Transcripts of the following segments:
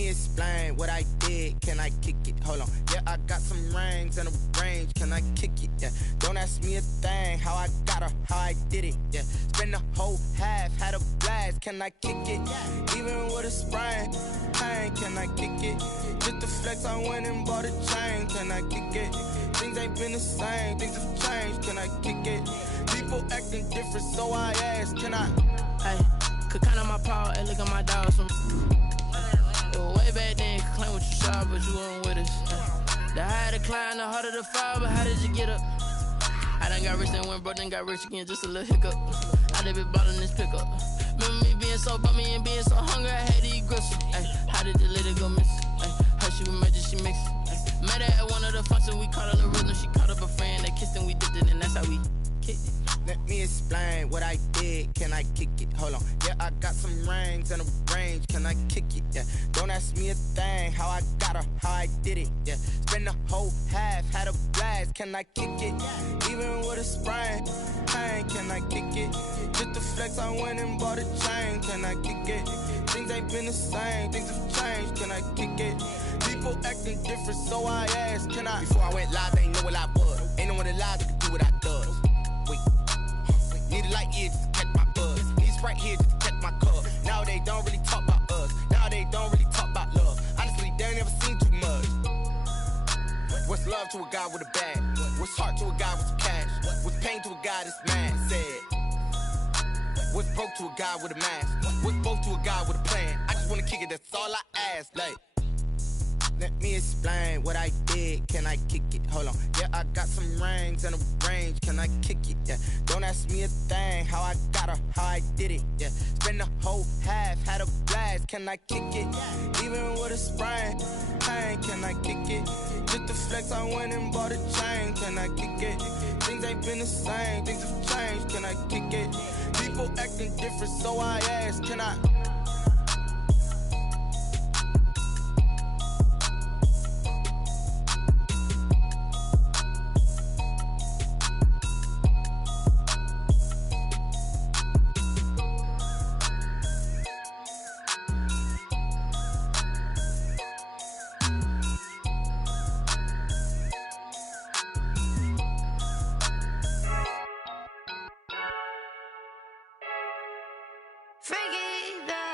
me explain what I did. Can I kick it? Hold on. Yeah, I got some rings and a range. Can I kick it? Yeah. Don't ask me a thing. How I got her, how I did it. Yeah. Spend the whole half, had a blast. Can I kick it? Even with a sprain, pain. Can I kick it? Just the flex, I went and bought a chain. Can I kick it? Things ain't been the same. Things have changed. Can I kick it? People acting different, so I ask. Can I? Hey, could count on my power. Hey, look at my dogs. Way back then, you could claim what you saw, but you weren't with us. The higher the climb, the harder the fall, but how did you get up? I done got rich, then went broke, then got rich again, just a little hiccup. I done been bottling this pickup. Remember me being so bummy and being so hungry, I had to eat gristle. Ay, how did the lady go miss? Ay, her she was magic, she mixed. Ay, met her at one of the functions, we caught her the rhythm. She caught up a friend, they kissed and we dipped it, and that's how we kicked it. Let me explain what I did. Can I kick it? Hold on. Yeah, I got some rings and a range. Can I kick it? Yeah. Don't ask me a thing. How I got her, how I did it. Yeah. Spend the whole half, had a blast. Can I kick it? Even with a sprain, pain. Can I kick it? Just the flex, I went and bought a chain. Can I kick it? Things ain't been the same. Things have changed. Can I kick it? People acting different, so I ask. Can I? Before I went live, they ain't know what I was. Ain't no one alive that could do what I does. Need a light here just to catch my buzz. Need Sprite here just to catch my cup. Now they don't really talk about us. Now they don't really talk about love. Honestly, they ain't never seen too much. What's love to a guy with a bag? What's heart to a guy with some cash? What's pain to a guy that's mad? Said. What's broke to a guy with a mask? What's both to a guy with a plan? I just wanna kick it, that's all I ask. Like, let me explain what I did. Can I kick it? Hold on. Yeah, I got some rings and a range. Can I kick it? Yeah. Don't ask me a thing. How I got her, how I did it. Yeah. Spend the whole half, had a blast. Can I kick it? Even with a sprain, pain. Can I kick it? Just the flex, I went and bought a chain. Can I kick it? Things ain't been the same. Things have changed. Can I kick it? People acting different, so I ask. Can I?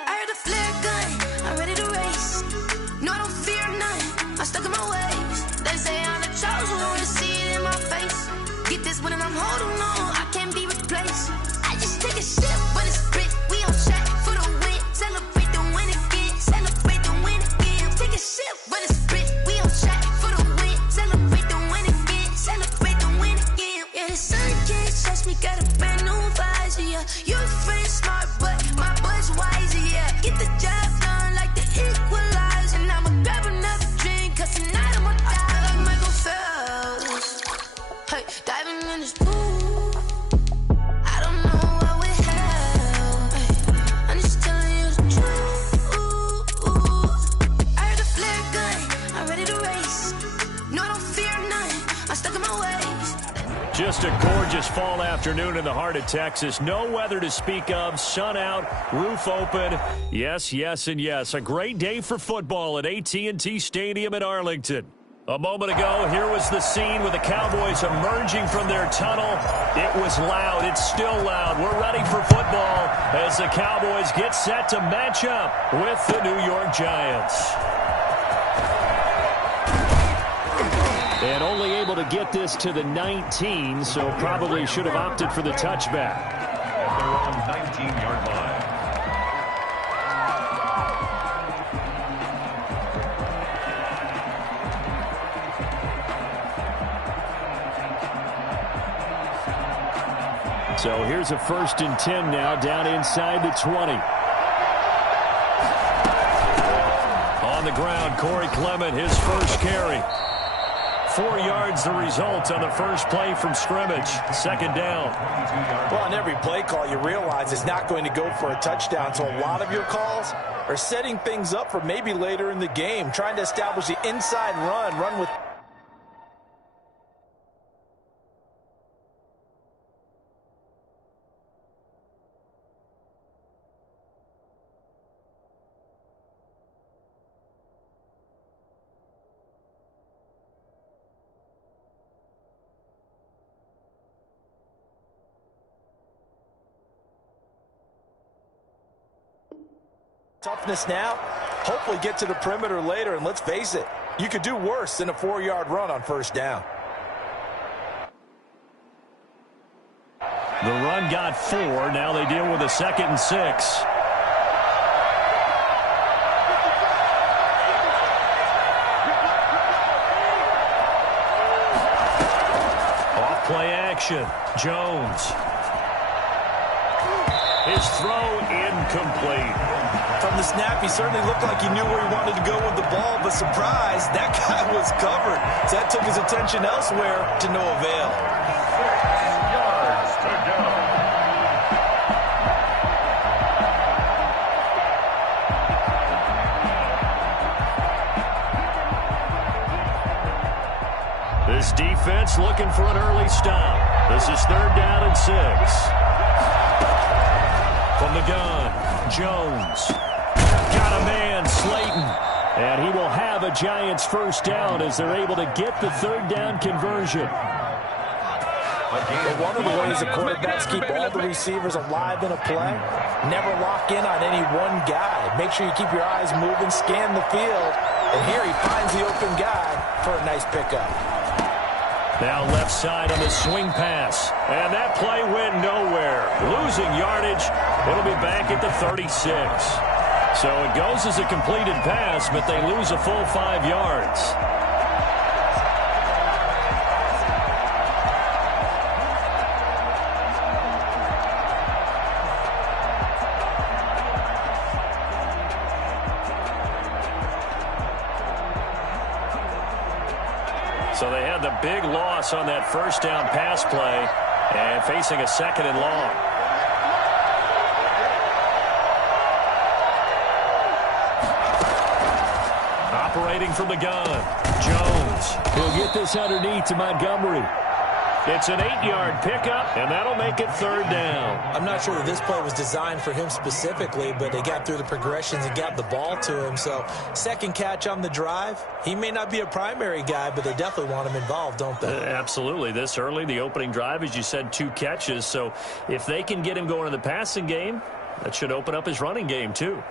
I heard a flare gun, I'm ready to race. No, I don't fear none, I'm stuck in my ways. They say I'm the chosen one, to see it in my face. Get this one and I'm holding on, I can't be replaced. I just take a sip when it's split, we on track for the win. Celebrate the win again, celebrate the win again. Take a sip when it's split, we on track for the win. Celebrate the win again, celebrate the win again. Yeah, the sun can't touch me, got a brand new visor, yeah. You're friend smart, but my boy's wiser, yeah. Get the job done like the equalizer. And I'ma grab another drink, cause tonight I'ma die like Michael Phelps. Hey, diving in this pool, I don't know what would help. Hey, I'm just telling you the truth. I heard a flare gun, I'm ready to race. No, I don't fear none, I'm stuck in my ways. Just a gorgeous fall afternoon in the heart of Texas. No weather to speak of. Sun out, roof open. Yes, yes, and yes. A great day for football at AT&T Stadium in Arlington. A moment ago, here was the scene with the Cowboys emerging from their tunnel. It was loud. It's still loud. We're ready for football as the Cowboys get set to match up with the New York Giants. And only able to get this to the 19, so probably should have opted for the touchback. They're on 19-yard line. So here's a 1st and 10 now, down inside the 20. On the ground, Corey Clement, his first carry. 4 yards the result on the first play from scrimmage. 2nd down. Well, on every play call, you realize it's not going to go for a touchdown. So a lot of your calls are setting things up for maybe later in the game, trying to establish the inside run with Toughness now, hopefully get to the perimeter later, and let's face it, you could do worse than a 4-yard run on first down. The run got 4. Now they deal with a 2nd and 6. Off-play action. Jones. His throw incomplete. From the snap, he certainly looked like he knew where he wanted to go with the ball, but surprise, that guy was covered. So that took his attention elsewhere to no avail. 6 yards to go. This defense looking for an early stop. This is 3rd down and 6. From the gun, Jones. Got a man, Slayton. And he will have a Giants first down as they're able to get the 3rd down conversion. But one of the ways the quarterbacks keep all the receivers alive in a play, never lock in on any one guy. Make sure you keep your eyes moving, scan the field. And here he finds the open guy for a nice pickup. Now left side on the swing pass. And that play went nowhere. Losing yardage. It'll be back at the 36. So it goes as a completed pass, but they lose a full 5 yards. So they had the big loss on that first down pass play and facing a 2nd and long. Operating from the gun, Jones. He'll get this underneath to Montgomery. It's an 8-yard pickup, and that'll make it 3rd down. I'm not sure that this play was designed for him specifically, but they got through the progressions and got the ball to him. So 2nd catch on the drive. He may not be a primary guy, but they definitely want him involved, don't they? Absolutely. This early, the opening drive, as you said, 2 catches. So if they can get him going in the passing game, that should open up his running game too.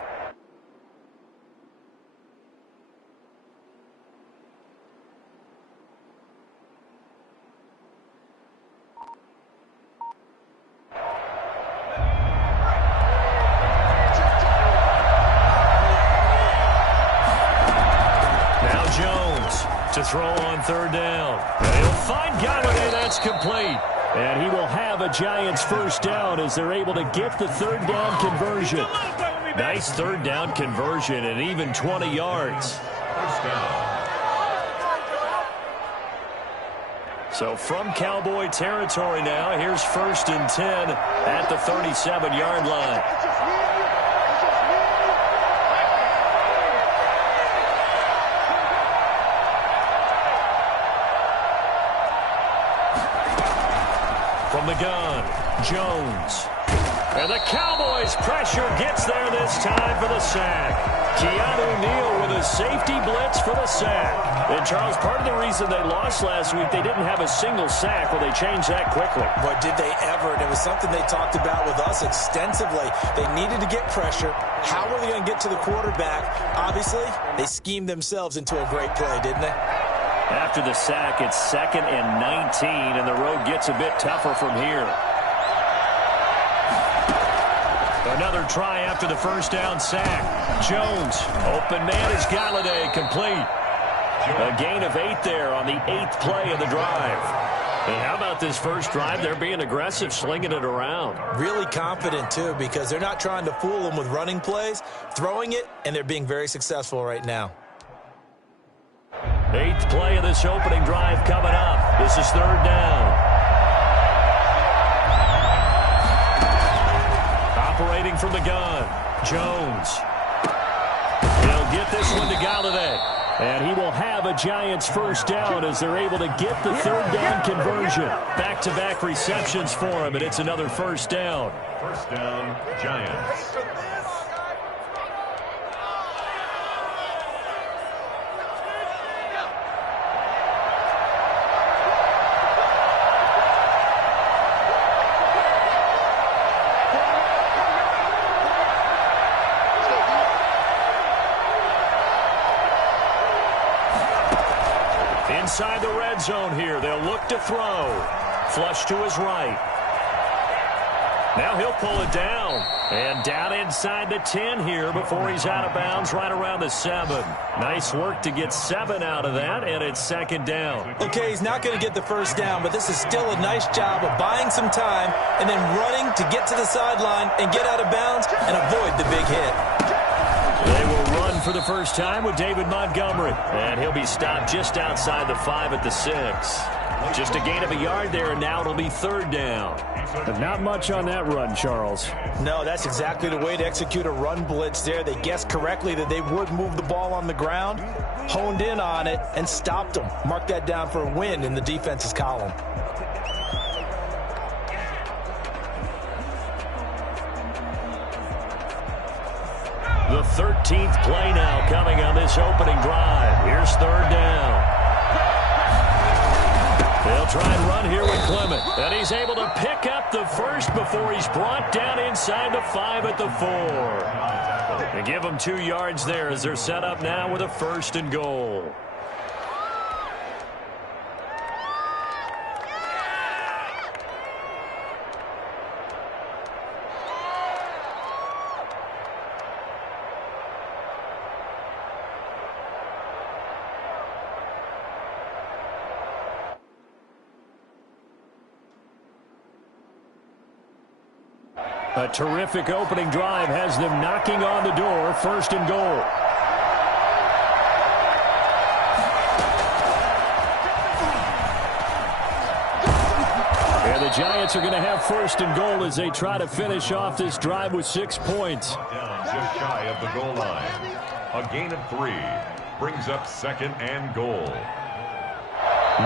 To throw on 3rd down. And he'll find Galladay. That's complete. And he will have a Giants first down as they're able to get the 3rd down conversion. Nice 3rd down conversion and even 20 yards. First down. So from Cowboy territory now, here's 1st and 10 at the 37-yard line. From the gun, Jones. And the Cowboys pressure gets there this time for the sack. Keanu Neal with a safety blitz for the sack. And Charles, part of the reason they lost last week, they didn't have a single sack. Well, they changed that quickly. Boy, did they ever. And it was something they talked about with us extensively. They needed to get pressure. How were they going to get to the quarterback? Obviously, they schemed themselves into a great play, didn't they? After the sack, it's 2nd and 19, and the road gets a bit tougher from here. Another try after the first down sack. Jones, open man is Galladay, complete. A gain of 8 there on the 8th play of the drive. And how about this first drive? They're being aggressive, slinging it around. Really confident, too, because they're not trying to fool them with running plays, throwing it, and they're being very successful right now. 8th play of this opening drive coming up. This is 3rd down. Operating from the gun, Jones. He'll get this one to Galladay. And he will have a Giants first down as they're able to get the 3rd down conversion. Back-to-back receptions for him, and it's another first down. First down, Giants. inside the red zone here. They'll look to throw. Flush to his right. Now he'll pull it down. And down inside the 10 here before he's out of bounds right around the 7. Nice work to get 7 out of that, and it's second down. Okay, he's not going to get the first down, but this is still a nice job of buying some time and then running to get to the sideline and get out of bounds and avoid the big hit. They will run for the first time with David Montgomery, and he'll be stopped just outside the 5 at the 6. Just a gain of a yard there, and now it'll be third down. But not much on that run, Charles. No, that's exactly the way to execute a run blitz there. They guessed correctly that they would move the ball on the ground, honed in on it, and stopped them. Mark that down for a win in the defense's column. The 13th play now coming on this opening drive. Here's third down. They'll try and run here with Clement. And he's able to pick up the first before he's brought down inside the 5 at the 4. They give him 2 yards there as they're set up now with a first and goal. A terrific opening drive has them knocking on the door, first and goal. And the Giants are going to have first and goal as they try to finish off this drive with 6 points. Down just shy of the goal line. A gain of 3 brings up second and goal.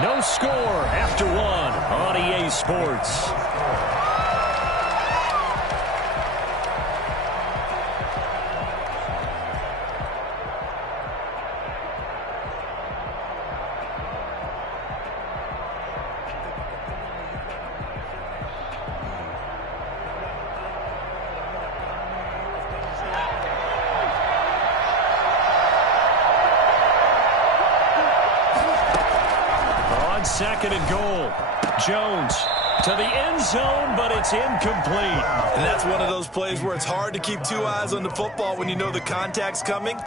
No score after 1 on EA Sports. Second and goal. Jones to the end zone, but it's incomplete. And that's one of those plays where it's hard to keep 2 eyes on the football when you know the contact's coming,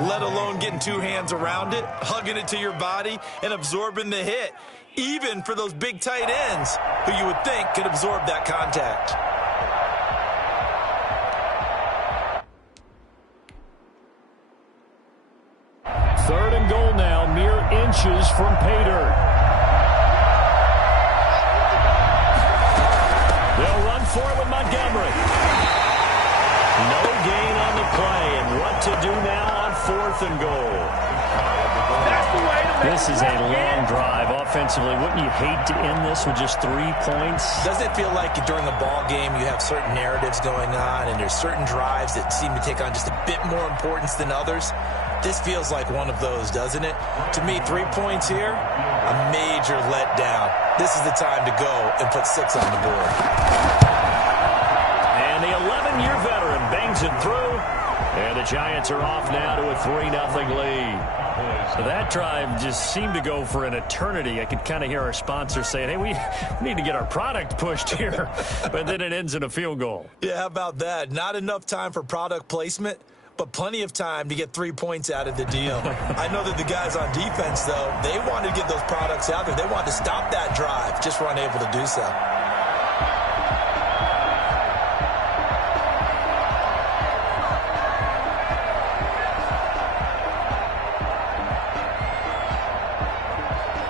let alone getting 2 hands around it, hugging it to your body, and absorbing the hit, even for those big tight ends who you would think could absorb that contact. Third and goal now, mere inches from pay dirt. They'll run for it with Montgomery. No gain on the play, and what to do now on fourth and goal. This is a long drive offensively. Wouldn't you hate to end this with just 3 points? Doesn't it feel like during a ball game you have certain narratives going on and there's certain drives that seem to take on just a bit more importance than others? This feels like one of those, doesn't it? To me, 3 points here, a major letdown. This is the time to go and put 6 on the board. And the 11-year veteran bangs it through. And the Giants are off now to a 3-0 lead. So that drive just seemed to go for an eternity. I could kind of hear our sponsor saying, hey, we need to get our product pushed here. But then it ends in a field goal. Yeah, how about that? Not enough time for product placement, but plenty of time to get 3 points out of the deal. I know that the guys on defense, though, they wanted to get those products out there. They wanted to stop that drive, just were unable to do so.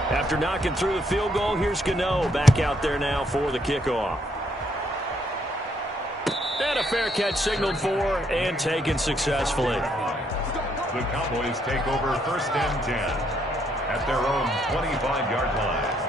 After knocking through the field goal, here's Gano back out there now for the kickoff. And a fair catch signaled for and taken successfully. The Cowboys take over first and 10 at their own 25-yard line.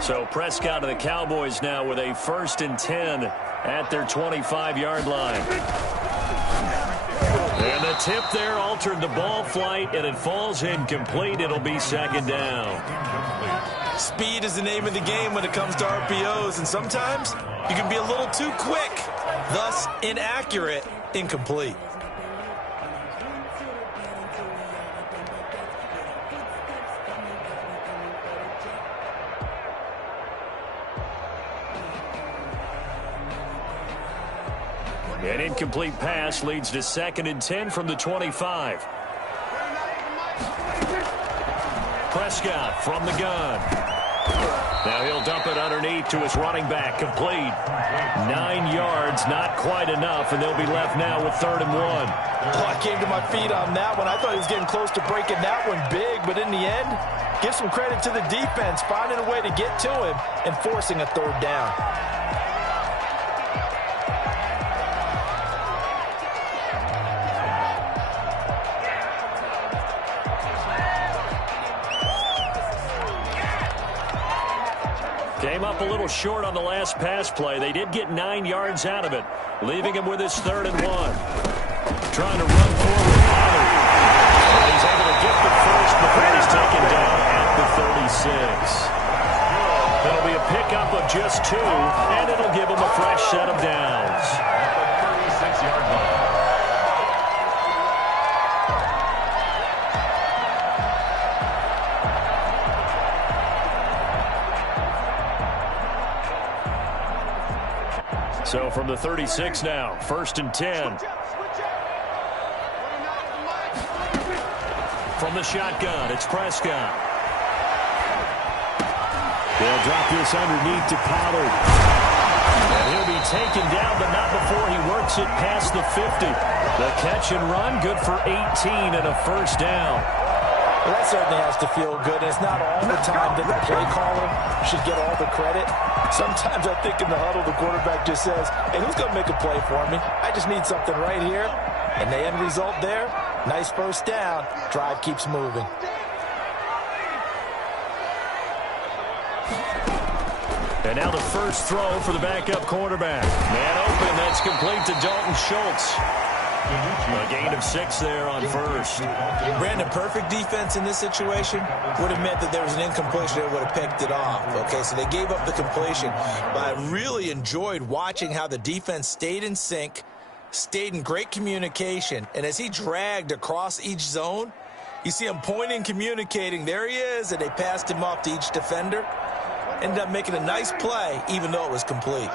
So Prescott and the Cowboys now with a first and 10 at their 25-yard line. And the tip there altered the ball flight, and it falls incomplete. It'll be second down. Speed is the name of the game when it comes to RPOs, and sometimes you can be a little too quick, thus inaccurate, incomplete. An incomplete pass leads to 2nd and 10 from the 25. Prescott from the gun. Now he'll dump it underneath to his running back. Complete. 9 yards, not quite enough, and they'll be left now with 3rd and 1. Oh, I came to my feet on that one. I thought he was getting close to breaking that one big, but in the end, give some credit to the defense, finding a way to get to him and forcing a 3rd down. Came up a little short on the last pass play. They did get 9 yards out of it, leaving him with his 3rd and 1. Trying to run forward. And he's able to get the first before he's taken down at the 36. That'll be a pickup of just 2, and it'll give him a fresh set of downs. 36-yard line. So from the 36 now, 1st and 10. From the shotgun, it's Prescott. They'll drop this underneath to Pollard. And he'll be taken down, but not before he works it past the 50. The catch and run, good for 18 and a 1st down. Well, that certainly has to feel good. And it's not all the time that the play caller should get all the credit. Sometimes I think in the huddle, the quarterback just says, hey, who's going to make a play for me? I just need something right here. And the end result there, nice 1st down. Drive keeps moving. And now the first throw for the backup quarterback. Man open, that's complete to Dalton Schultz. A gain of 6 there on 1st. Brandon, perfect defense in this situation would have meant that there was an incompletion that would have picked it off. Okay, so they gave up the completion. But I really enjoyed watching how the defense stayed in sync, stayed in great communication. And as he dragged across each zone, you see him pointing, communicating. There he is, and they passed him off to each defender. Ended up making a nice play, even though it was complete.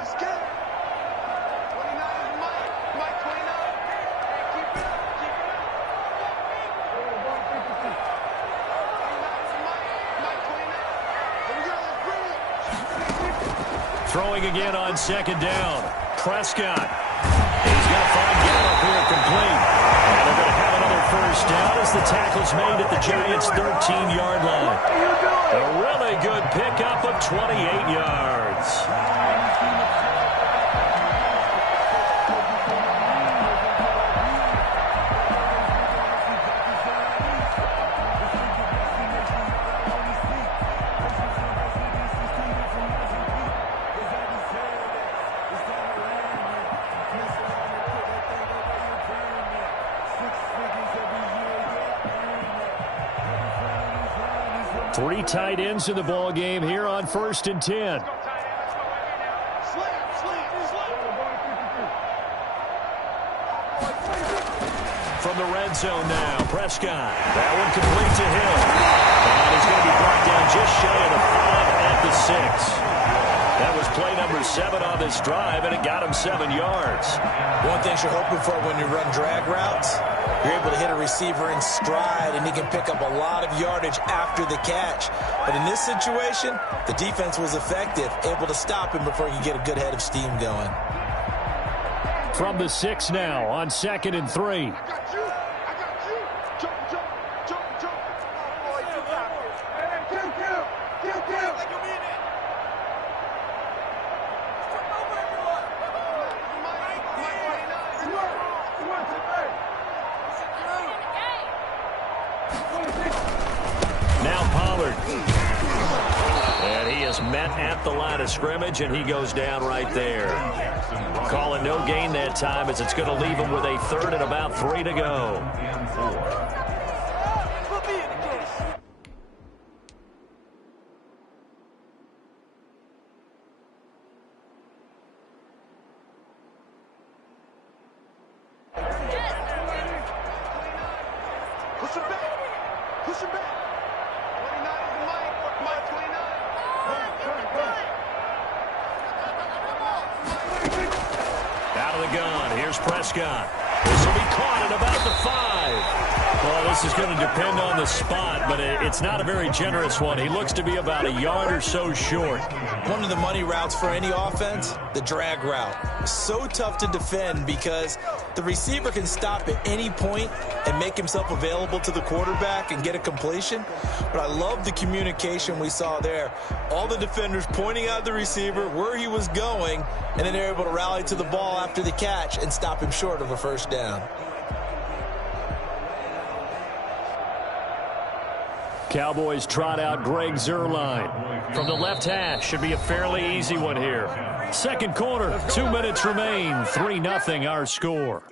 Throwing again on 2nd down. Prescott. He's going to find Gallup here complete. And they're going to have another 1st down as the tackle's made at the Giants' 13-yard line. A really good pickup of 28 yards. Three tight ends in the ball game here on 1st and 10. From the red zone now, Prescott. That one complete to him. And he's going to be brought down just shy of the 5 at the 6. That was play number 7 on this drive, and it got him 7 yards. One thing you're hoping for when you run drag routes, you're able to hit a receiver in stride, and he can pick up a lot of yardage after the catch. But in this situation, the defense was effective, able to stop him before he could get a good head of steam going. From the 6 now on 2nd and 3. just met at the line of scrimmage, and he goes down right there. Call it no gain that time, as it's going to leave him with a third and about 3 to go. Prescott. This will be caught at about the 5. Well, this is going to depend on the spot, but it's not a very generous one. He looks to be about a yard or so short. One of the money routes for any offense, the drag route. So tough to defend because the receiver can stop at any point and make himself available to the quarterback and get a completion. But I love the communication we saw there. All the defenders pointing out the receiver, where he was going, and then they're able to rally to the ball after the catch and stop him short of a first down. Cowboys trot out Greg Zuerlein from the left hash. Should be a fairly easy one here. Second quarter, 2 minutes remain. 3-0 our score.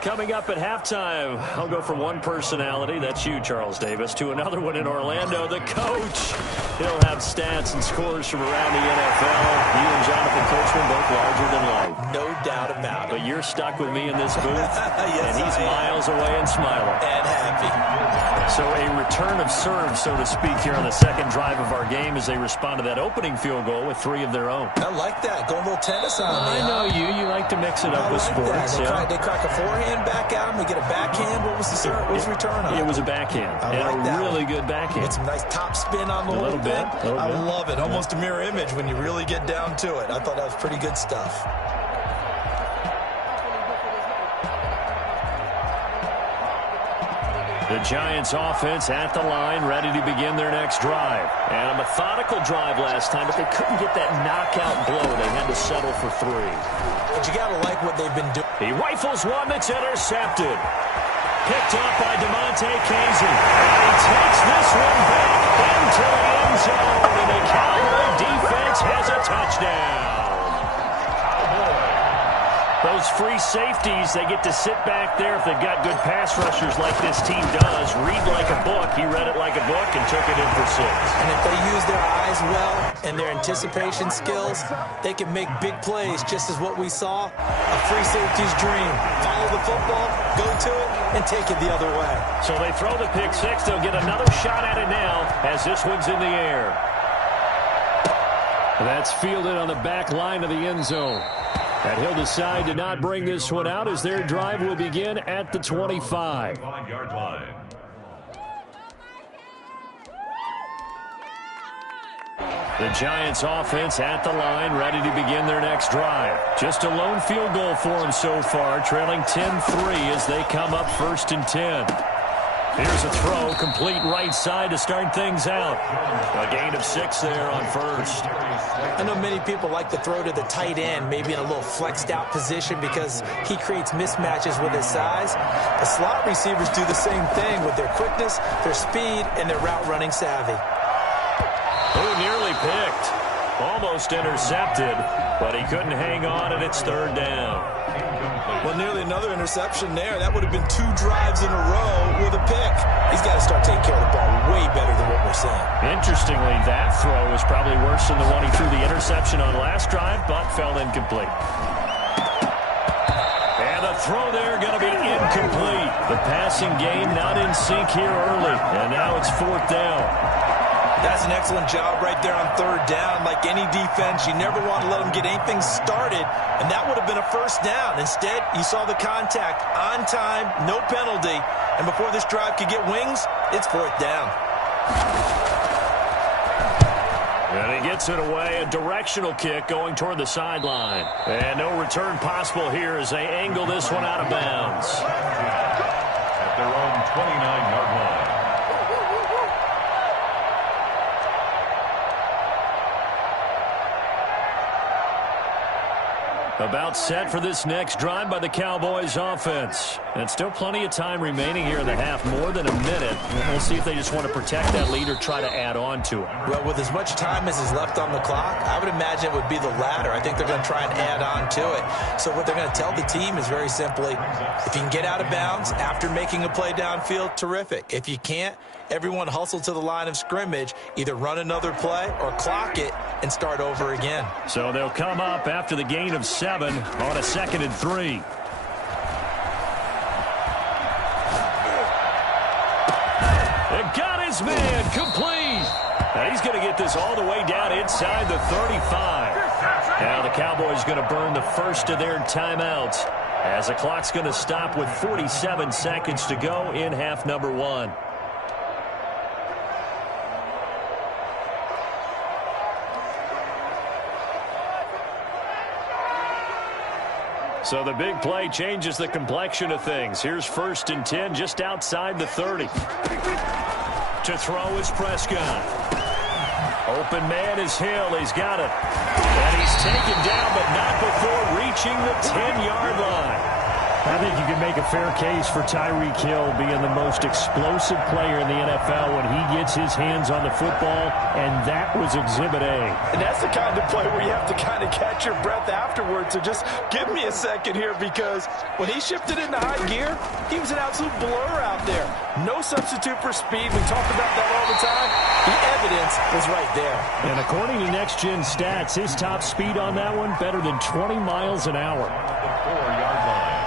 Coming up at halftime, I'll go from one personality, that's you, Charles Davis, to another one in Orlando, the coach. He'll have stats and scores from around the NFL. You and Jonathan Coachman both larger than life. No doubt about it. But you're stuck with me in this booth, yes, and he's miles away and smiling. And happy. So a return of serve, so to speak, here on the second drive of our game as they respond to that opening field goal with 3 of their own. I like that. Going a little tennis on me. I know you. You like to mix it up with sports. They crack a forehand back out, and we get a backhand. What was the serve? What was the return on? It was a backhand. And a really good backhand. With some nice top spin on the whole thing. I love it. Almost a mirror image when you really get down to it. I thought that was pretty good stuff. The Giants offense at the line, ready to begin their next drive. And a methodical drive last time, but they couldn't get that knockout blow. They had to settle for 3. But you got to like what they've been doing. He rifles one that's intercepted. Picked up by DeMonte Casey. And he takes this one back into the end zone. And the Cowboy defense has a touchdown. Those free safeties, they get to sit back there if they've got good pass rushers like this team does. Read like a book. He read it like a book and took it in for 6. And if they use their eyes well and their anticipation skills, they can make big plays, just as what we saw. A free safety's dream. Follow the football, go to it, and take it the other way. So they throw the pick 6. They'll get another shot at it now as this one's in the air. That's fielded on the back line of the end zone. And he'll decide to not bring this one out as their drive will begin at the 25. The Giants offense at the line, ready to begin their next drive. Just a lone field goal for them so far, trailing 10-3 as they come up 1st and 10. Here's a throw, complete right side to start things out. A gain of 6 there on 1st. I know many people like to throw to the tight end, maybe in a little flexed out position because he creates mismatches with his size. The slot receivers do the same thing with their quickness, their speed, and their route running savvy. Oh, nearly picked. Almost intercepted, but he couldn't hang on, and it's 3rd down. Well, nearly another interception there. That would have been 2 drives in a row with a pick. He's got to start taking care of the ball way better than what we're seeing. Interestingly, that throw was probably worse than the one he threw the interception on last drive, but fell incomplete. And the throw there going to be incomplete. The passing game not in sync here early, and now it's 4th down. That's an excellent job right there on 3rd down. Like any defense, you never want to let them get anything started, and that would have been a 1st down. Instead, you saw the contact on time, no penalty, and before this drive could get wings, it's 4th down. And he gets it away, a directional kick going toward the sideline. And no return possible here as they angle this one out of bounds. At their own 29-yard line. About set for this next drive by the Cowboys offense. And still plenty of time remaining here in the half, more than a minute. We'll see if they just want to protect that lead or try to add on to it. Well, with as much time as is left on the clock, I would imagine it would be the latter. I think they're going to try and add on to it. So what they're going to tell the team is very simply, if you can get out of bounds after making a play downfield, terrific. If you can't, everyone hustle to the line of scrimmage, either run another play or clock it and start over again. So they'll come up after the gain of 7 on a 2nd and 3. It got his man complete. Now he's going to get this all the way down inside the 35. Now the Cowboys going to burn the first of their timeouts as the clock's going to stop with 47 seconds to go in half number 1. So the big play changes the complexion of things. Here's 1st and 10 just outside the 30. To throw is Prescott. Open man is Hill. He's got it. And he's taken down, but not before reaching the 10-yard line. I think you can make a fair case for Tyreek Hill being the most explosive player in the NFL when he gets his hands on the football, and that was Exhibit A. And that's the kind of play where you have to kind of catch your breath afterwards. So just give me a second here, because when he shifted into high gear, he was an absolute blur out there. No substitute for speed. We talked about that all the time. The evidence was right there. And according to Next Gen Stats, his top speed on that one, better than 20 miles an hour. 4-yard line.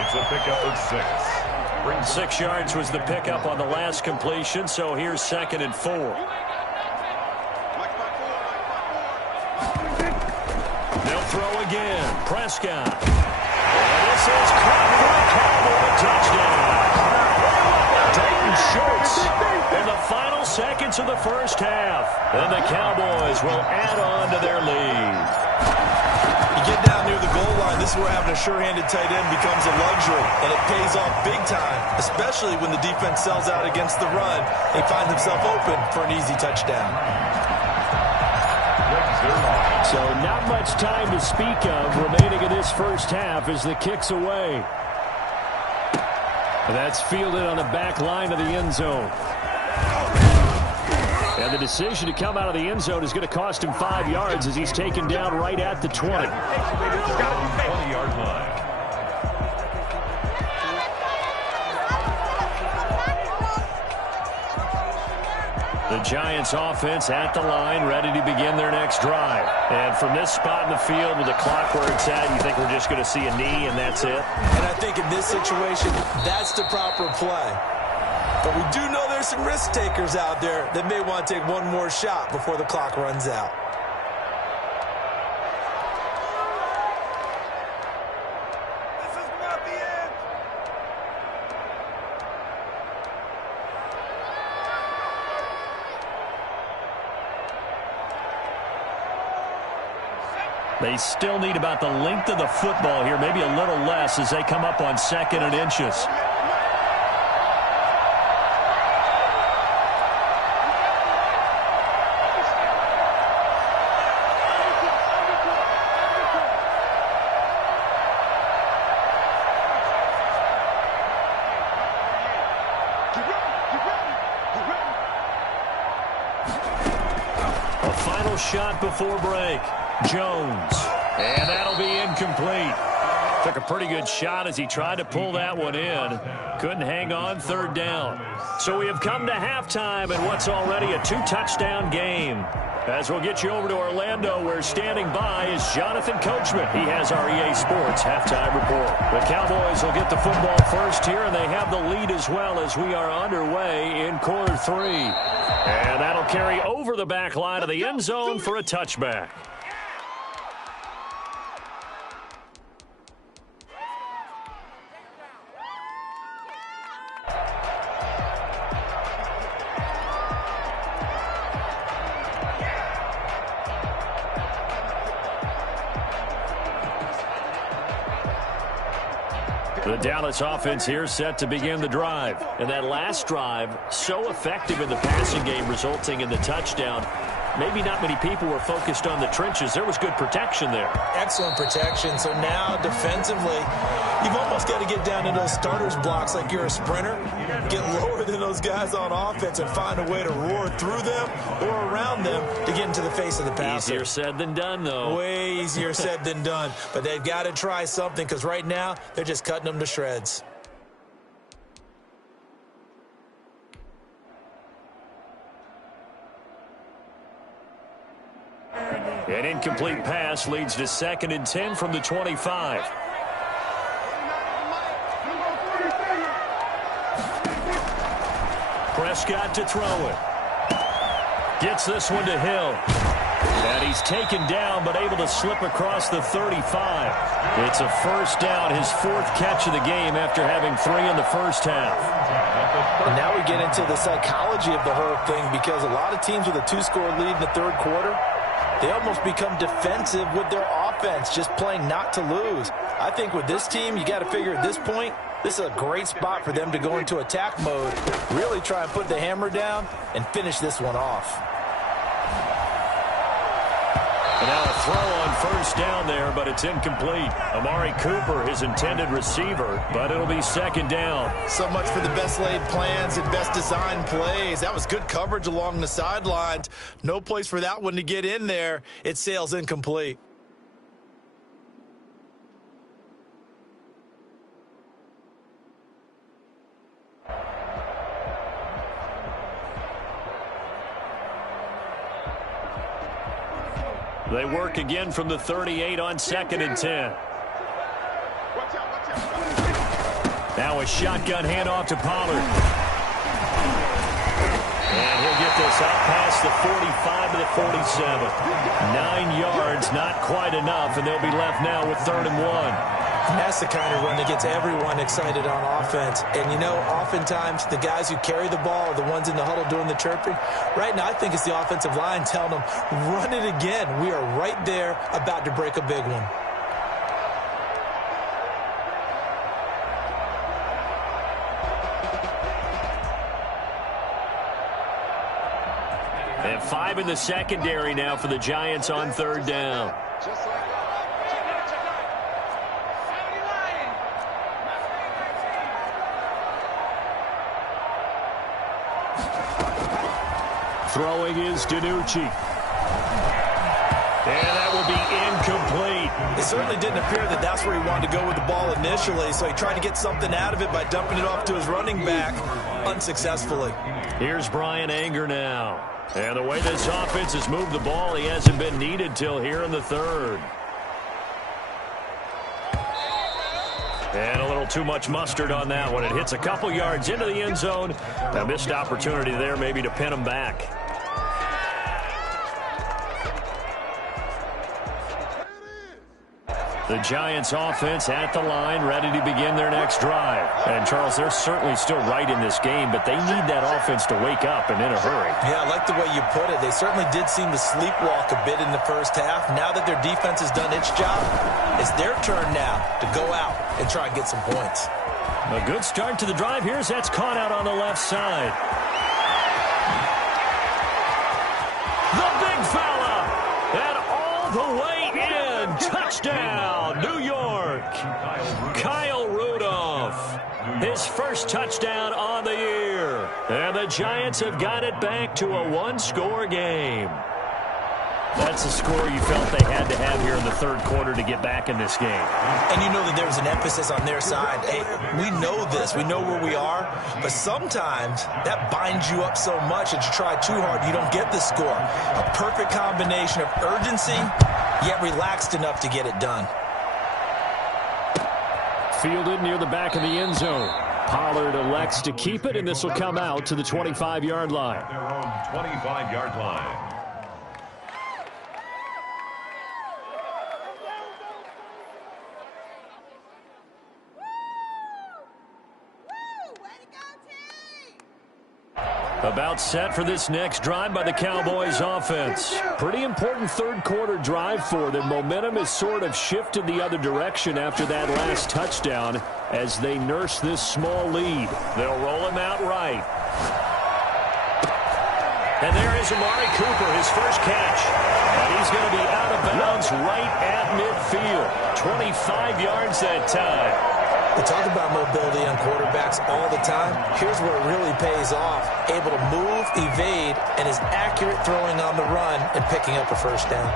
It's a pickup of 6. 6 yards was the pickup on the last completion, so here's 2nd and 4. They'll throw again. Prescott. And this is caught for a Cowboy touchdown. Dayton Schultz in the final seconds of the first half. And the Cowboys will add on to their lead. You get down near the goal line, this is where having a sure-handed tight end becomes a luxury, and it pays off big time, especially when the defense sells out against the run. He finds himself open for an easy touchdown. So not much time to speak of remaining in this first half as the kick's away. That's fielded on the back line of the end zone. And the decision to come out of the end zone is going to cost him 5 yards as he's taken down right at the 20. 20-yard line. The Giants offense at the line, ready to begin their next drive. And from this spot in the field with the clock where it's at, you think we're just going to see a knee and that's it? And I think in this situation, that's the proper play. But we do know there's some risk takers out there that may want to take one more shot before the clock runs out. This is not the end. They still need about the length of the football here, maybe a little less as they come up on 2nd and inches. A final shot before break. Jones. And that'll be incomplete. Took a pretty good shot as he tried to pull that one in. Couldn't hang on, 3rd down. So we have come to halftime in what's already a 2-touchdown game. As we'll get you over to Orlando, where standing by is Jonathan Coachman. He has our EA Sports halftime report. The Cowboys will get the football first here, and they have the lead as well as we are underway in quarter 3. And that'll carry over the back line of the end zone for a touchback. The Dallas offense here set to begin the drive. And that last drive, so effective in the passing game, resulting in the touchdown. maybe not many people were focused on the trenches. There was good protection there. Excellent protection. So now defensively, you've almost got to get down to those starters blocks like you're a sprinter. Get lower than those guys on offense and find a way to roar through them or around them to get into the face of the passer. Easier said than done, though. Way easier said than done. But they've got to try something because right now they're just cutting them to shreds. An incomplete pass leads to 2nd and 10 from the 25. Prescott to throw it. Gets this one to Hill. And he's taken down but able to slip across the 35. It's a first down, his 4th catch of the game after having 3 in the first half. And now we get into the psychology of the whole thing because a lot of teams with a 2-score lead in the 3rd quarter, they almost become defensive with their offense, just playing not to lose. I think with this team, you got to figure at this point, this is a great spot for them to go into attack mode, really try and put the hammer down and finish this one off. And now a throw on first down there, but it's incomplete. Amari Cooper, his intended receiver, but it'll be 2nd down. So much for the best laid plans and best designed plays. That was good coverage along the sidelines. No place for that one to get in there. It sails incomplete. They work again from the 38 on 2nd and 10. Now a shotgun handoff to Pollard. And he'll get this out past the 45 to the 47. 9 yards, not quite enough, and they'll be left now with 3rd and 1. And that's the kind of run that gets everyone excited on offense. And, you know, oftentimes the guys who carry the ball are the ones in the huddle doing the chirping. Right now, I think it's the offensive line telling them, run it again. We are right there about to break a big one. And 5 in the secondary now for the Giants on 3rd down. Throwing is DiNucci. And that will be incomplete. It certainly didn't appear that that's where he wanted to go with the ball initially, so he tried to get something out of it by dumping it off to his running back unsuccessfully. Here's Brian Anger now. And the way this offense has moved the ball, he hasn't been needed till here in the 3rd. And a little too much mustard on that one. It hits a couple yards into the end zone. A missed opportunity there maybe to pin him back. The Giants offense at the line, ready to begin their next drive. And, Charles, they're certainly still right in this game, but they need that offense to wake up and in a hurry. Yeah, I like the way you put it. They certainly did seem to sleepwalk a bit in the first half. Now that their defense has done its job, it's their turn now to go out and try and get some points. A good start to the drive. Here's that's caught out on the left side. The big fella, and all the way in. Touchdown, New York. Kyle Rudolph, his first touchdown on the year. And the Giants have got it back to a 1-score game. That's the score you felt they had to have here in the 3rd quarter to get back in this game. And you know that there was an emphasis on their side. Hey, we know this. We know where we are. But sometimes that binds you up so much that you try too hard, you don't get the score. A perfect combination of urgency, yet relaxed enough to get it done. Fielded near the back of the end zone. Pollard elects to keep it, and this will come out to the 25-yard line. Their own 25-yard line. About set for this next drive by the Cowboys offense. Pretty important 3rd quarter drive for them. Momentum has sort of shifted the other direction after that last touchdown as they nurse this small lead. They'll roll him out right. And there is Amari Cooper, his first catch. And he's going to be out of bounds right at midfield. 25 yards that time. We talk about mobility on quarterbacks all the time. Here's where it really pays off. Able to move, evade, and is accurate throwing on the run and picking up a first down.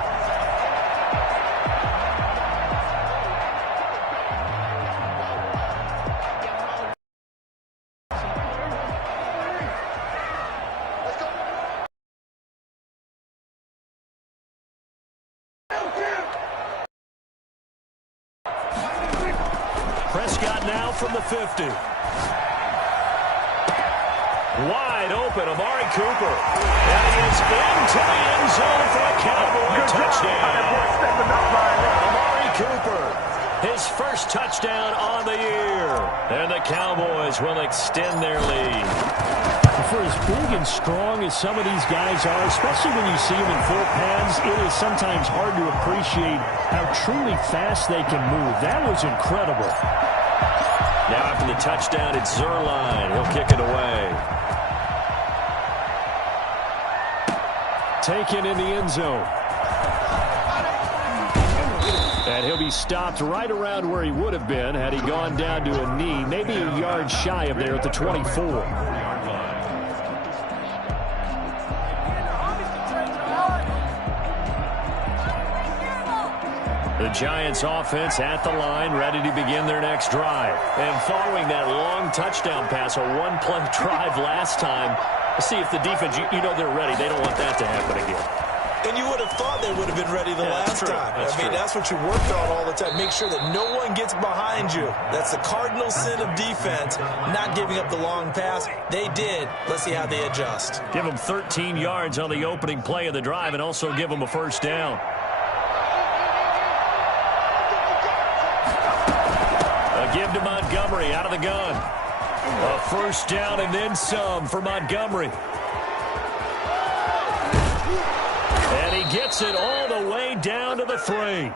Prescott now from the 50. Wide open, Amari Cooper. And he is into the end zone for a Cowboy touchdown. Amari Cooper, his first touchdown on the year. And the Cowboys will extend their lead. For as big and strong as some of these guys are, especially when you see them in full pads, it is sometimes hard to appreciate how truly fast they can move. That was incredible. Now after the touchdown, it's Zerline. He'll kick it away. Taken in the end zone. And he'll be stopped right around where he would have been had he gone down to a knee, maybe a yard shy of there at the 24. The Giants offense at the line, ready to begin their next drive. And following that long touchdown pass, a one-play drive last time, see if the defense, you know they're ready. They don't want that to happen again. And you would have thought they would have been ready the last time. That's what you worked on all the time. Make sure that no one gets behind you. That's the cardinal sin of defense, not giving up the long pass. They did. Let's see how they adjust. Give them 13 yards on the opening play of the drive and also give them a first down. Give to Montgomery out of the gun. A first down and then some for Montgomery. And he gets it all the way down to the 3.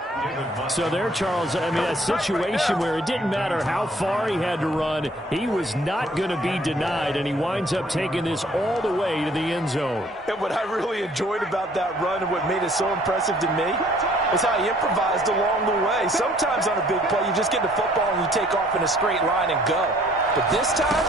So there, Charles, I mean, a situation where it didn't matter how far he had to run, he was not going to be denied, and he winds up taking this all the way to the end zone. And what I really enjoyed about that run and what made it so impressive to me is how he improvised along the way. Sometimes on a big play, you just get the football and you take off in a straight line and go. But this time,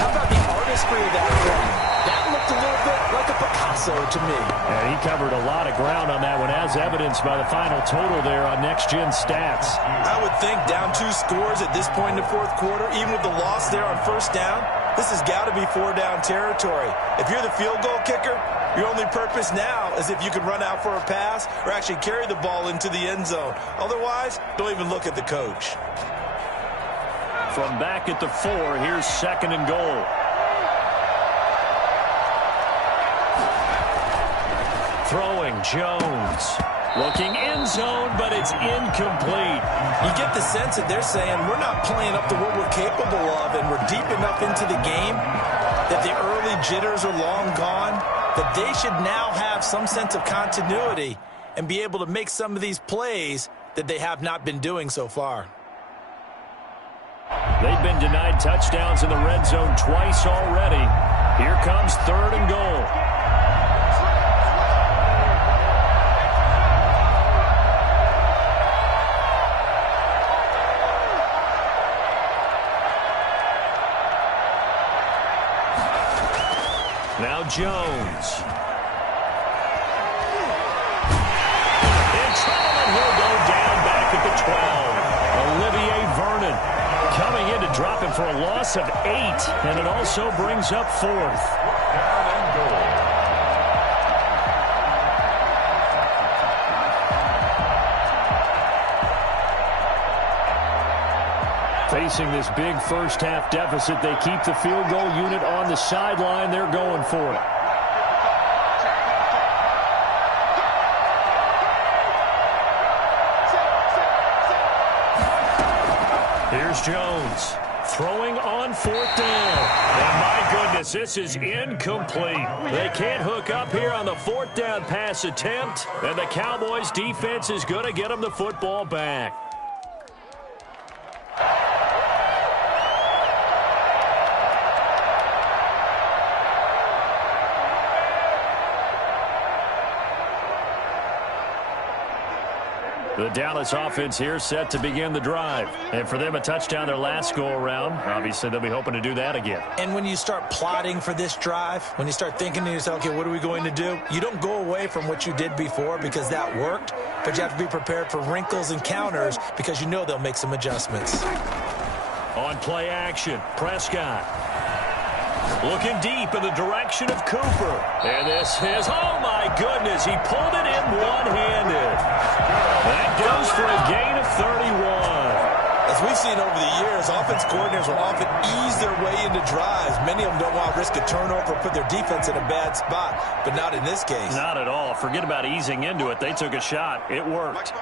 how about the artistry of that run? That looked a little bit like a Picasso to me. And he covered a lot of ground on that one, as evidenced by the final total there on Next Gen Stats. I would think down 2 scores at this point in the fourth quarter, even with the loss there on first down, this has got to be 4-down territory. If you're the field goal kicker, your only purpose now is if you can run out for a pass or actually carry the ball into the end zone. Otherwise, don't even look at the coach. From back at the 4, here's 2nd and goal. Throwing, Jones. Looking end zone, but it's incomplete. You get the sense that they're saying we're not playing up to what we're capable of, and we're deep enough into the game that the early jitters are long gone, that they should now have some sense of continuity and be able to make some of these plays that they have not been doing so far. They've been denied touchdowns in the red zone twice already. Here comes 3rd and goal. Now Jones. In trouble, and he'll go down back at the 12. Olivier Vernon coming in to drop him for a loss of 8, and it also brings up 4th. Down and goal. Facing this big first-half deficit, they keep the field goal unit on the sideline. They're going for it. Here's Jones throwing on 4th down. And my goodness, this is incomplete. They can't hook up here on the 4th down pass attempt, and the Cowboys defense is going to get them the football back. The Dallas offense here set to begin the drive. And for them, a touchdown their last go-around. Obviously, they'll be hoping to do that again. And when you start plotting for this drive, when you start thinking to yourself, okay, what are we going to do? You don't go away from what you did before because that worked, but you have to be prepared for wrinkles and counters because you know they'll make some adjustments. On play action, Prescott. Looking deep in the direction of Cooper. And this is, oh my goodness, he pulled it in one-handed. That goes for a gain of 31. As we've seen over the years, offense coordinators will often ease their way into drives. Many of them don't want to risk a turnover or put their defense in a bad spot, but not in this case. Not at all. Forget about easing into it. They took a shot. It worked.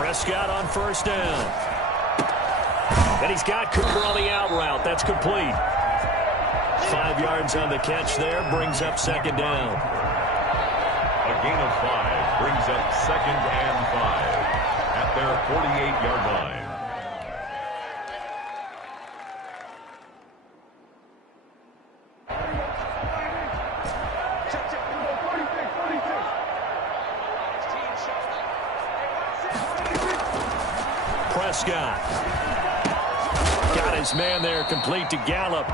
Prescott on first down. And he's got Cooper on the out route. That's complete. 5 yards on the catch there. Brings up second down. A gain of 5 brings up second and 5 at their 48-yard line. Prescott. Got his man there, complete to Gallup.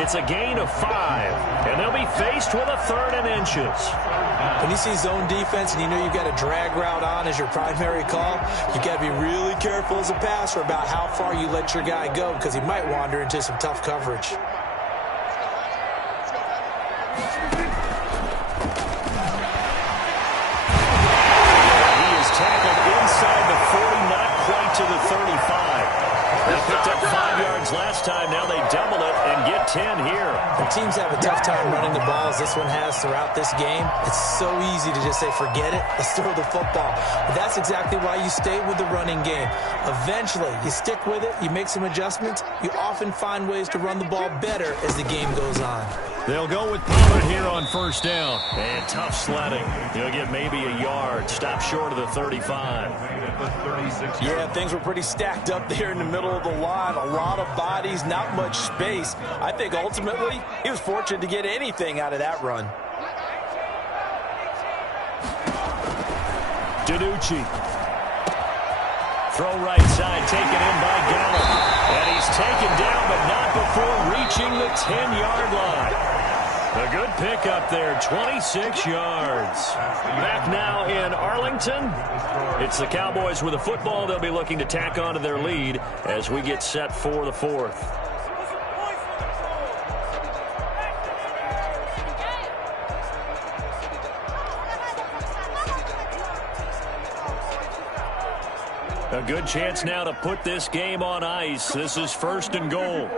It's a gain of 5, and they'll be faced with a 3rd and inches. When you see zone defense and you know you've got a drag route on as your primary call, you've got to be really careful as a passer about how far you let your guy go because he might wander into some tough coverage. He is tackled inside the 40, not quite to the 35. They picked up 5 yards last time. Now they double it and get 10 here. When teams have a tough time running the ball as this one has throughout this game, it's so easy to just say, forget it, let's throw the football. But that's exactly why you stay with the running game. Eventually, you stick with it, you make some adjustments, you often find ways to run the ball better as the game goes on. They'll go with Pollard here on first down. And tough sledding. He'll get maybe a yard. Stop short of the 35. Yeah, things were pretty stacked up there in the middle of the line. A lot of bodies, not much space. I think ultimately he was fortunate to get anything out of that run. DiNucci. Throw right side, taken in by Gallup. And he's taken down, but not before reaching the 10-yard line. A good pickup there, 26 yards. Back now in Arlington. It's the Cowboys with the football. They'll be looking to tack on to their lead as we get set for the 4th. A good chance now to put this game on ice. This is 1st and goal.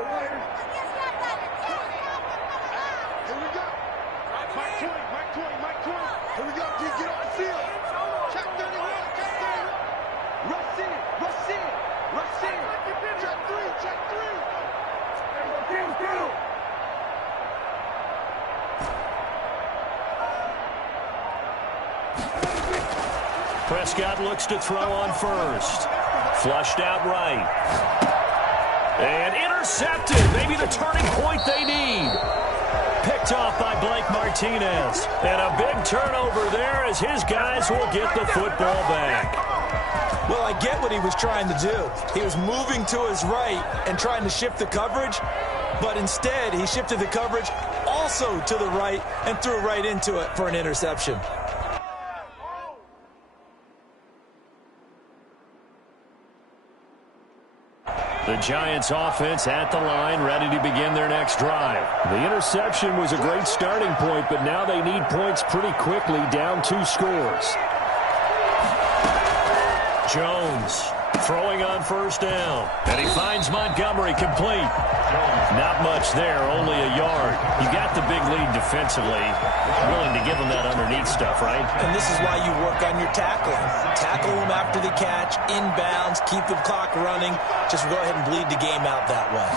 Prescott looks to throw on first. Flushed out right. And intercepted. Maybe the turning point they need. Picked off by Blake Martinez. And a big turnover there as his guys will get the football back. Well, I get what he was trying to do. He was moving to his right and trying to shift the coverage, but instead he shifted the coverage also to the right and threw right into it for an interception. The Giants offense at the line, ready to begin their next drive. The interception was a great starting point, but now they need points pretty quickly, down 2 scores. Jones throwing on first down. And he finds Montgomery complete. Not much there, only a yard. You got the big lead defensively. Willing to give them that underneath stuff, right? And this is why you work on your tackling. Tackle them after the catch, inbounds, keep the clock running. Just go ahead and bleed the game out that way.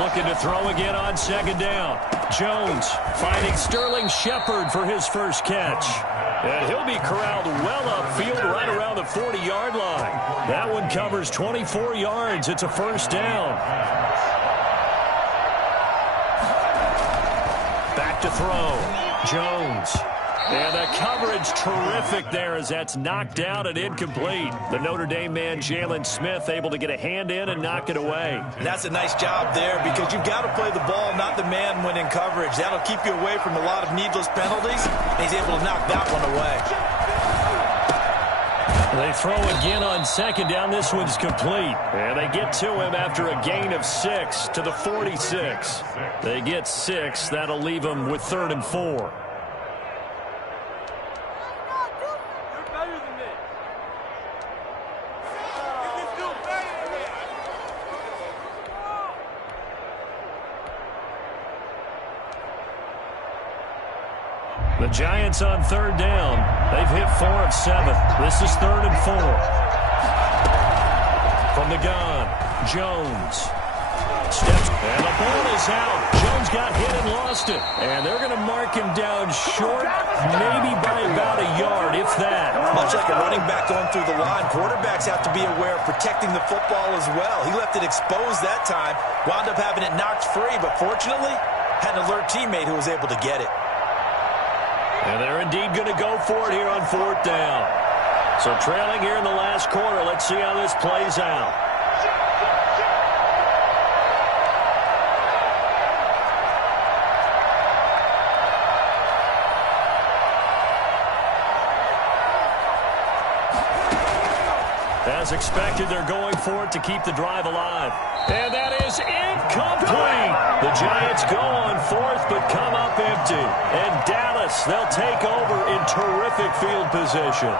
Looking to throw again on second down. Jones finding Sterling Shepard for his first catch. And he'll be corralled well upfield right around the 40-yard line. That one covers 24 yards. It's a first down. Back to throw. Jones. And the coverage terrific there as that's knocked out and incomplete. The Notre Dame man, Jalen Smith, able to get a hand in and knock it away. And that's a nice job there because you've got to play the ball, not the man when in coverage. That'll keep you away from a lot of needless penalties. And he's able to knock that one away. They throw again on second down. This one's complete. And they get to him after a gain of 6 to the 46. They get 6. That'll leave them with 3rd and 4. The Giants on 3rd down. They've hit 4 of 7. This is 3rd and 4. From the gun, Jones. Steps, and the ball is out. Jones got hit and lost it. And they're going to mark him down short, maybe by about a yard, if that. Much like a running back going through the line, quarterbacks have to be aware of protecting the football as well. He left it exposed that time, wound up having it knocked free, but fortunately, had an alert teammate who was able to get it. And they're indeed going to go for it here on 4th down. So trailing here in the last quarter. Let's see how this plays out. As expected, they're going for it to keep the drive alive. And that is incomplete. The Giants go on 4th but come up empty. And Dallas, they'll take over in terrific field position.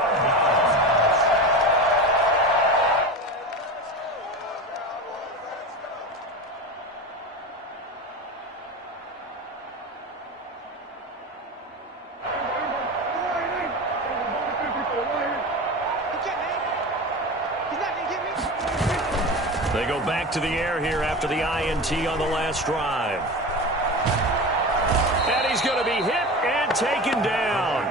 They go back to the air here after the INT on the last drive. And he's going to be hit and taken down.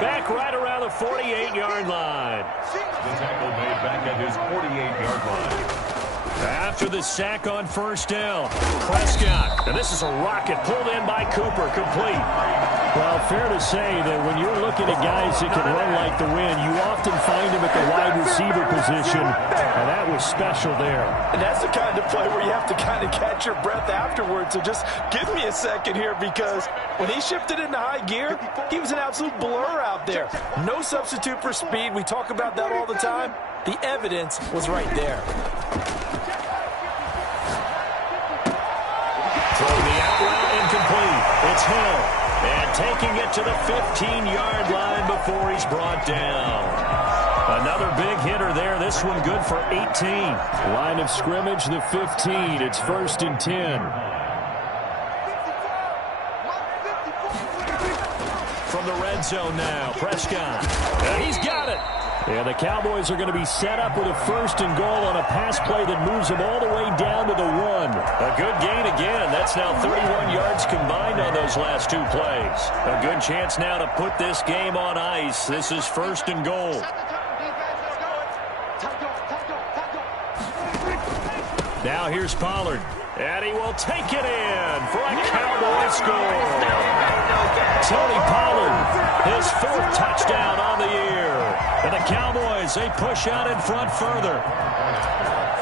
Back right around the 48-yard line. The tackle made back at his 48-yard line. After the sack on 1st down, Prescott. And this is a rocket pulled in by Cooper, complete. Well, fair to say that when you're looking at guys that can run like the wind, you often find them at the wide receiver position, and that was special there. And that's the kind of play where you have to kind of catch your breath afterwards. So just give me a second here, because when he shifted into high gear, he was an absolute blur out there. No substitute for speed. We talk about that all the time. The evidence was right there. Throwing the out route incomplete. It's Hill. And taking it to the 15-yard line before he's brought down. Another big hitter there. This one good for 18. Line of scrimmage, the 15. It's 1st and 10. From the red zone now, Prescott. And he's got it. And the Cowboys are going to be set up with a 1st and goal on a pass play that moves them all the way down to the 1. A good gain again. That's now 31 yards combined on those last 2 plays. A good chance now to put this game on ice. This is 1st and goal. Now here's Pollard. And he will take it in for a Cowboy score. Tony Pollard, his 4th touchdown on the year. And the Cowboys, they push out in front further.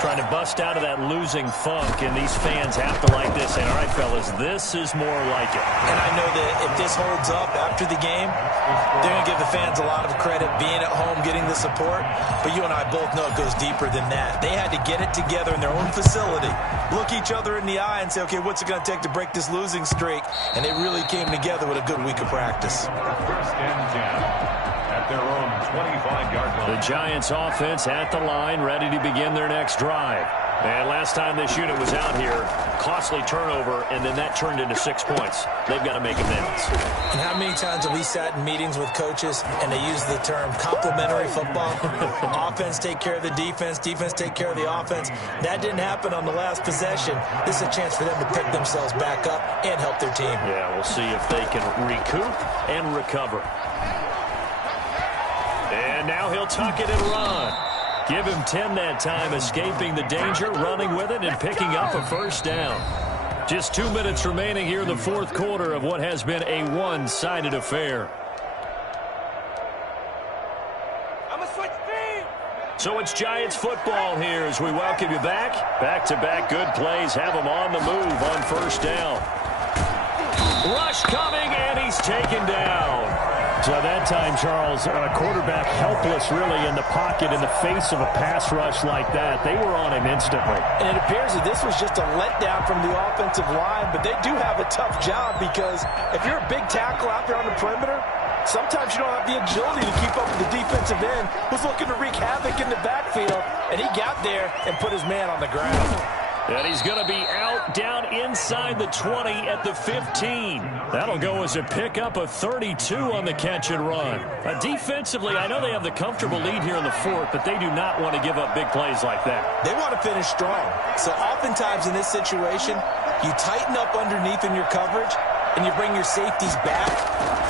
Trying to bust out of that losing funk, and these fans have to like this. And all right, fellas, this is more like it. And I know that if this holds up after the game, they're going to give the fans a lot of credit being at home, getting the support. But you and I both know it goes deeper than that. They had to get it together in their own facility, look each other in the eye and say, okay, what's it going to take to break this losing streak? And they really came together with a good week of practice. 1st and 10. At their own 25-yard line. The Giants offense at the line, ready to begin their next drive. And last time this unit was out here, costly turnover, and then that turned into 6 points. They've got to make amends. And how many times have we sat in meetings with coaches and they use the term complementary football? Offense take care of the defense, defense take care of the offense. That didn't happen on the last possession. This is a chance for them to pick themselves back up and help their team. Yeah, we'll see if they can recoup and recover. And now he'll tuck it and run. Give him 10 that time, escaping the danger, running with it, and picking up a 1st down. Just 2 minutes remaining here in the fourth quarter of what has been a one-sided affair. I'm a switch speed. So it's Giants football here as we welcome you back. Back-to-back good plays have them on the move on first down. Rush coming, and he's taken down. So that time, Charles, a quarterback helpless really in the pocket in the face of a pass rush like that. They were on him instantly. And it appears that this was just a letdown from the offensive line, but they do have a tough job because if you're a big tackle out there on the perimeter, sometimes you don't have the agility to keep up with the defensive end who's looking to wreak havoc in the backfield, and he got there and put his man on the ground. And he's going to be out down inside the 20 at the 15. That'll go as a pickup of 32 on the catch and run. Defensively, I know they have the comfortable lead here in the fourth, but they do not want to give up big plays like that. They want to finish strong. So oftentimes in this situation, you tighten up underneath in your coverage, and you bring your safeties back.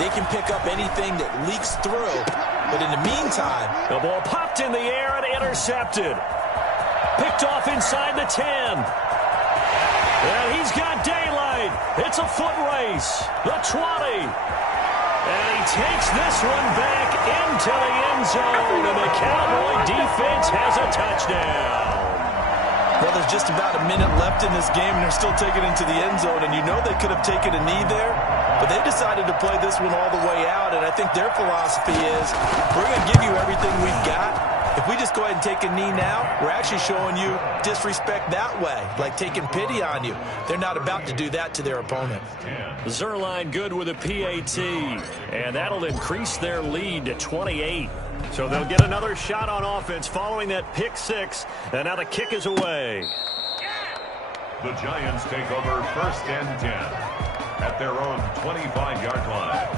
They can pick up anything that leaks through. But in the meantime, the ball popped in the air and intercepted. Picked off inside the 10. And he's got daylight. It's a foot race. The 20. And he takes this one back into the end zone. And the Cowboy defense has a touchdown. Well, there's just about a minute left in this game, and they're still taking it into the end zone. And you know they could have taken a knee there, but they decided to play this one all the way out. And I think their philosophy is, we're going to give you everything we've got. If we just go ahead and take a knee now, we're actually showing you disrespect that way, like taking pity on you. They're not about to do that to their opponent. Zerline good with a PAT, and that'll increase their lead to 28. So they'll get another shot on offense following that pick six, and now the kick is away. The Giants take over first and 10 at their own 25-yard line.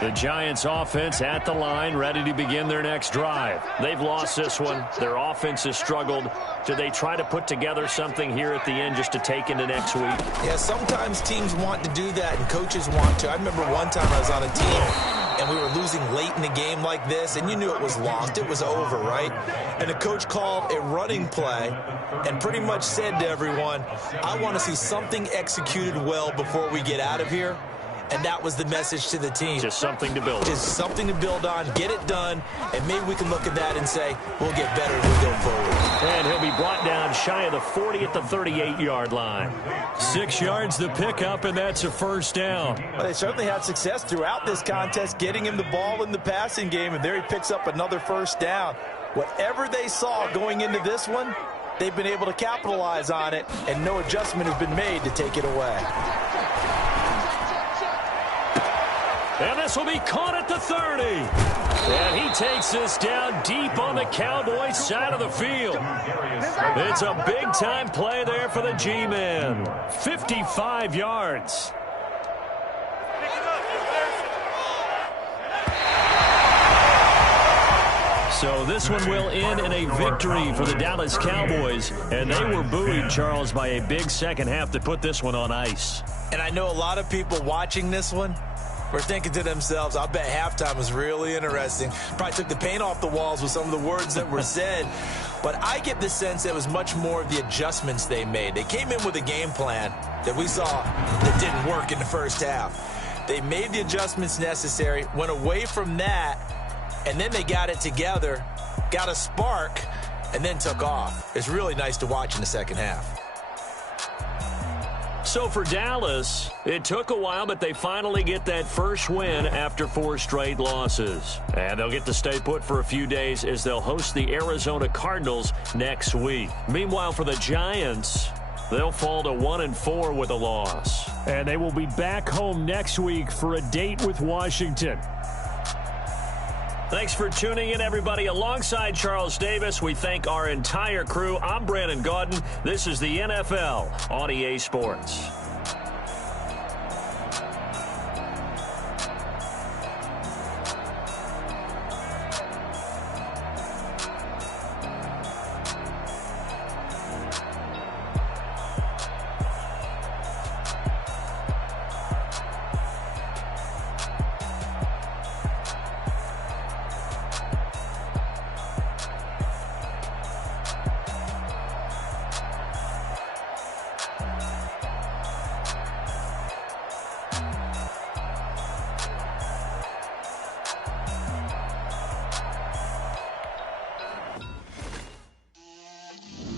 The Giants offense at the line, ready to begin their next drive. They've lost this one. Their offense has struggled. Do they try to put together something here at the end just to take into next week? Yeah, sometimes teams want to do that and coaches want to. I remember one time I was on a team and we were losing late in the game like this, and you knew it was lost. It was over, right? And the coach called a running play and pretty much said to everyone, I want to see something executed well before we get out of here. And that was the message to the team. Just something to build on. Just something to build on, get it done, and maybe we can look at that and say, we'll get better as we go forward. And he'll be brought down shy of the 40 at the 38-yard line. 6 yards the pickup, and that's a first down. Well, they certainly had success throughout this contest, getting him the ball in the passing game, and there he picks up another first down. Whatever they saw going into this one, they've been able to capitalize on it, and no adjustment has been made to take it away. And this will be caught at the 30. And he takes this down deep on the Cowboys side of the field. It's a big-time play there for the G-men. 55 yards. So this one will end in a victory for the Dallas Cowboys. And they were buoyed, Charles, by a big second half that put this one on ice. And I know a lot of people watching this one were thinking to themselves, I bet halftime was really interesting. Probably took the paint off the walls with some of the words that were said. But I get the sense it was much more of the adjustments they made. They came in with a game plan that we saw that didn't work in the first half. They made the adjustments necessary, went away from that, and then they got it together, got a spark, and then took off. It's really nice to watch in the second half. So for Dallas, it took a while, but they finally get that first win after 4 straight losses. And they'll get to stay put for a few days as they'll host the Arizona Cardinals next week. Meanwhile, for the Giants, they'll fall to 1-4 with a loss. And they will be back home next week for a date with Washington. Thanks for tuning in, everybody. Alongside Charles Davis, we thank our entire crew. I'm Brandon Gaudin. This is the NFL on EA Sports.